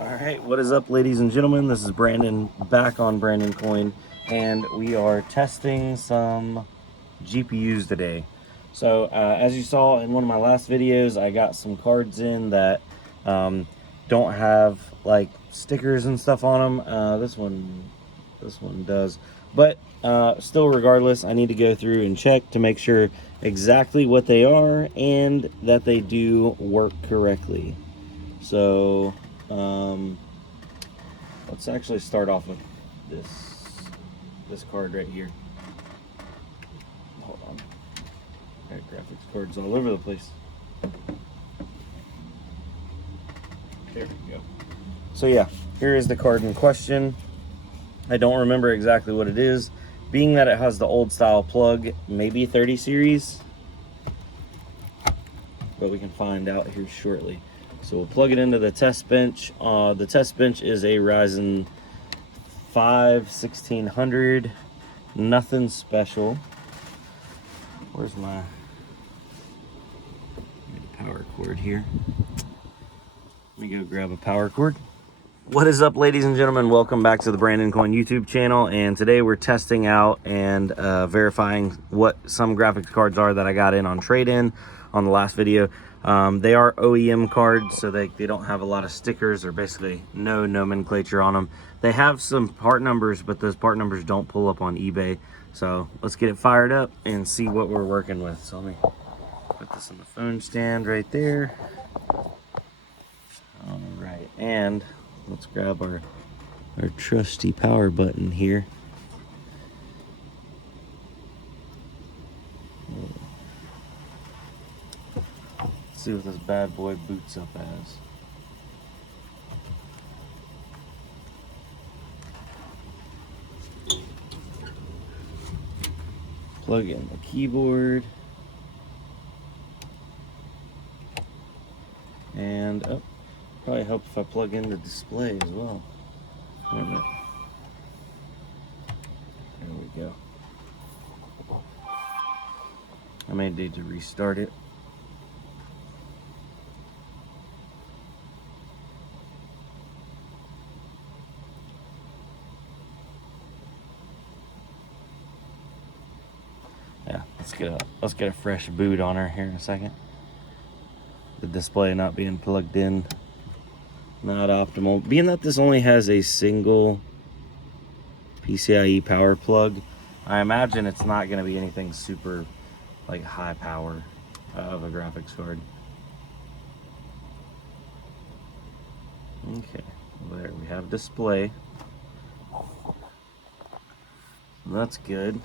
All right, what is up, ladies and gentlemen? This is Brandon back on Brandon Coin, and we are testing some GPUs today. So as you saw in one of my last videos, I got some cards in that don't have like stickers and stuff on them. This one does, but still, regardless, I need to go through and check to make sure exactly what they are and that they do work correctly. So let's actually start off with this card right here. Hold on. I got graphics cards all over the place. There we go. So yeah, here is the card in question. I don't remember exactly what it is, being that it has the old style plug, maybe 30 series, but we can find out here shortly. So we'll plug it into the test bench. The test bench is a Ryzen 5 1600, nothing special. Where's my power cord here? Let me go grab a power cord. What is up, ladies and gentlemen? Welcome back to the Brandon Coin YouTube channel, and today we're testing out and verifying what some graphics cards are that I got in on trade-in on the last video. They are OEM cards, so they don't have a lot of stickers or basically no nomenclature on them. They have some part numbers, but those part numbers don't pull up on eBay. So let's get it fired up and see what we're working with. So let me put this on the phone stand right there. All right, and let's grab our trusty power button here. Let's see what this bad boy boots up as. Plug in the keyboard. And oh, probably help if I plug in the display as well. Wait a minute. There we go. I may need to restart it. Yeah, let's get a fresh boot on her here in a second. The display not being plugged in, not optimal. Being that this only has a single PCIe power plug, I imagine it's not going to be anything super like high power of a graphics card. Okay, well, there we have display. That's good.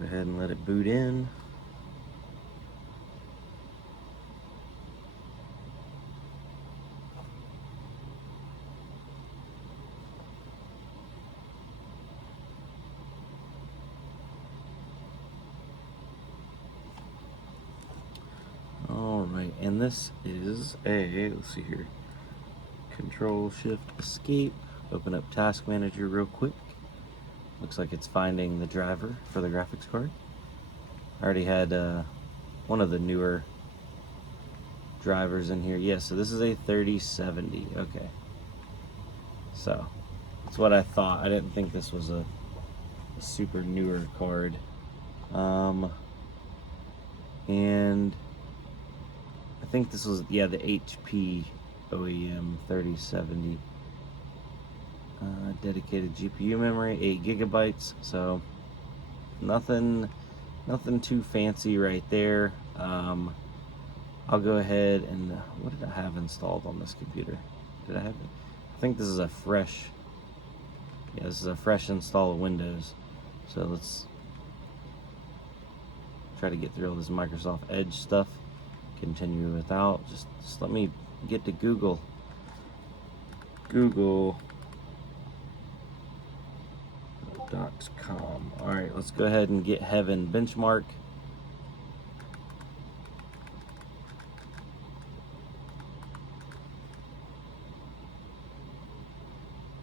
Go ahead and let it boot in. Alright, and this is let's see here, Control Shift Escape, open up Task Manager real quick. Looks like it's finding the driver for the graphics card. I already had one of the newer drivers in here. Yeah, so this is a 3070, okay. So, that's what I thought. I didn't think this was a super newer card. And I think this was, yeah, the HP OEM 3070. Dedicated GPU memory, 8 gigabytes. So nothing too fancy right there. I'll go ahead and what did I have installed on this computer? Did I have it? I think this is a fresh. Yeah, this is a fresh install of Windows. So let's try to get through all this Microsoft Edge stuff. Continue without. Just let me get to Google. Google.com. All right, let's go ahead and get Heaven benchmark.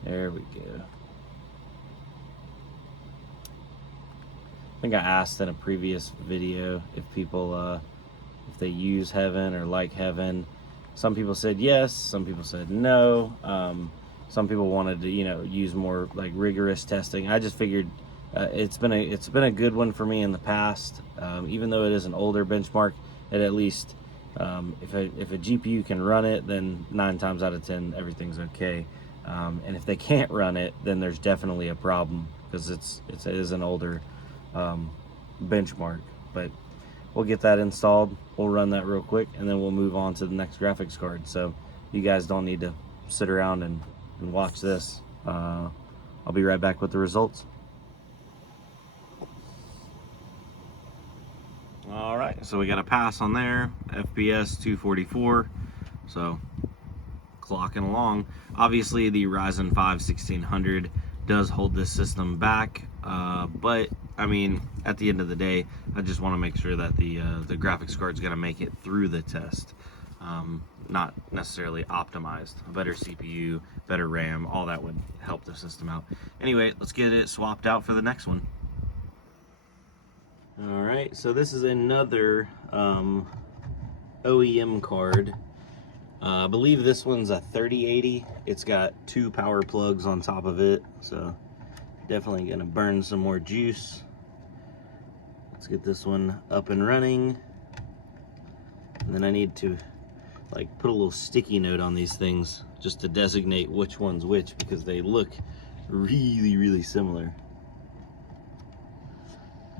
There we go. I think I asked in a previous video if people if they use Heaven or like Heaven. Some people said yes, some people said no. Some people wanted to, you know, use more like rigorous testing. I just figured it's been a good one for me in the past. Even though it is an older benchmark, it at least if a GPU can run it, then 9 times out of 10 everything's okay. And if they can't run it, then there's definitely a problem, because it is an older benchmark. But we'll get that installed, we'll run that real quick, and then we'll move on to the next graphics card. So you guys don't need to sit around and watch this. I'll be right back with the results. All right, so we got a pass on there, FPS 244, so clocking along. Obviously the Ryzen 5 1600 does hold this system back, but I mean, at the end of the day, I just want to make sure that the graphics card's gonna make it through the test. Not necessarily optimized. A better CPU, better RAM, all that would help the system out. Anyway, let's get it swapped out for the next one. All right, so this is another OEM card. I believe this one's a 3080. It's got 2 power plugs on top of it, so definitely gonna burn some more juice. Let's get this one up and running. And then I need to like put a little sticky note on these things just to designate which one's which, because they look really, really similar.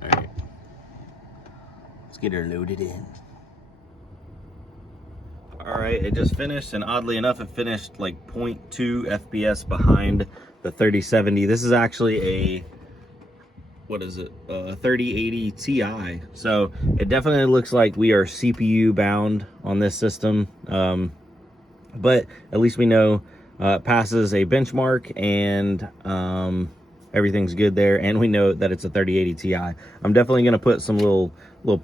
All right, let's get her loaded in. All right, it just finished, and oddly enough, it finished like 0.2 FPS behind the 3070. This is actually a, what is it, a 3080 Ti. So it definitely looks like we are CPU bound on this system, but at least we know it passes a benchmark, and everything's good there, and we know that it's a 3080 Ti. I'm definitely going to put some little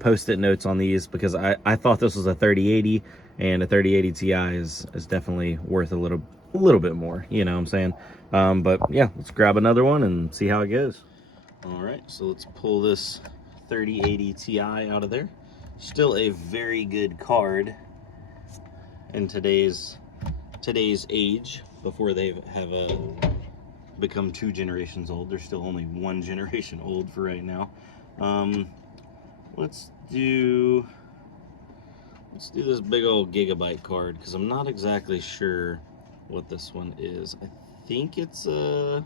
post-it notes on these, because I thought this was a 3080, and a 3080 Ti is definitely worth a little bit more, you know what I'm saying? But yeah, let's grab another one and see how it goes. All right, so let's pull this 3080 Ti out of there. Still a very good card in today's age. Before they have become 2 generations old, they're still only 1 generation old for right now. Let's do this big old gigabyte card, because I'm not exactly sure what this one is. I think it's a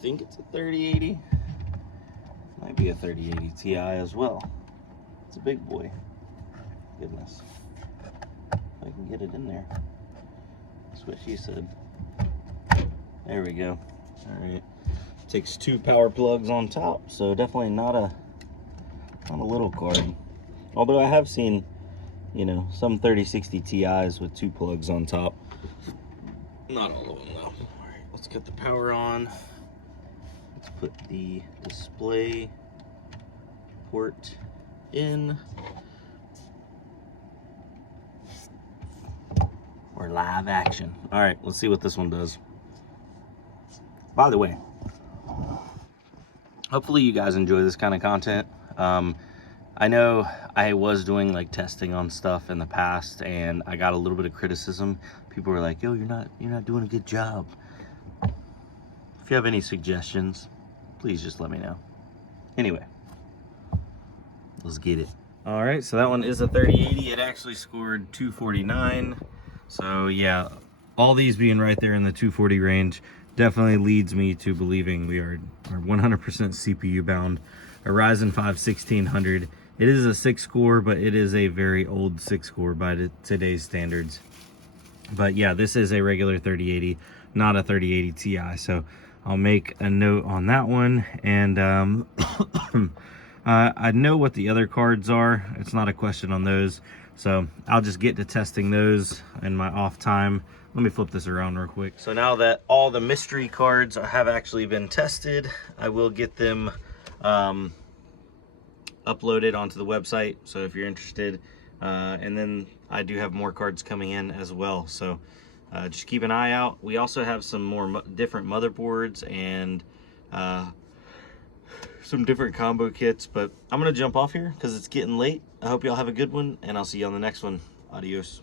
3080. Might be a 3080 Ti as well. It's a big boy. Goodness. If I can get it in there. That's what she said. There we go. All right. Takes 2 power plugs on top, so definitely not a little card. Although I have seen, you know, some 3060 Ti's with 2 plugs on top. Not all of them though. All right, let's get the power on. Let's put the display port in. We're live action. All right, let's see what this one does. By the way, hopefully you guys enjoy this kind of content. I know I was doing like testing on stuff in the past, and I got a little bit of criticism. People were like, yo, you're not doing a good job. If you have any suggestions, please just let me know. Anyway, let's get it. All right, so that one is a 3080. It actually scored 249. So yeah, all these being right there in the 240 range definitely leads me to believing we are 100% CPU bound. A Ryzen 5 1600. It is a 6 core, but it is a very old 6 core by today's standards. But yeah, this is a regular 3080, not a 3080 Ti. So I'll make a note on that one. And I know what the other cards are. It's not a question on those. So I'll just get to testing those in my off time. Let me flip this around real quick. So now that all the mystery cards have actually been tested, I will get them uploaded onto the website. So if you're interested, and then I do have more cards coming in as well. So just keep an eye out. We also have some more different motherboards and some different combo kits, but I'm gonna jump off here because it's getting late. I hope y'all have a good one, and I'll see you on the next one. Adios.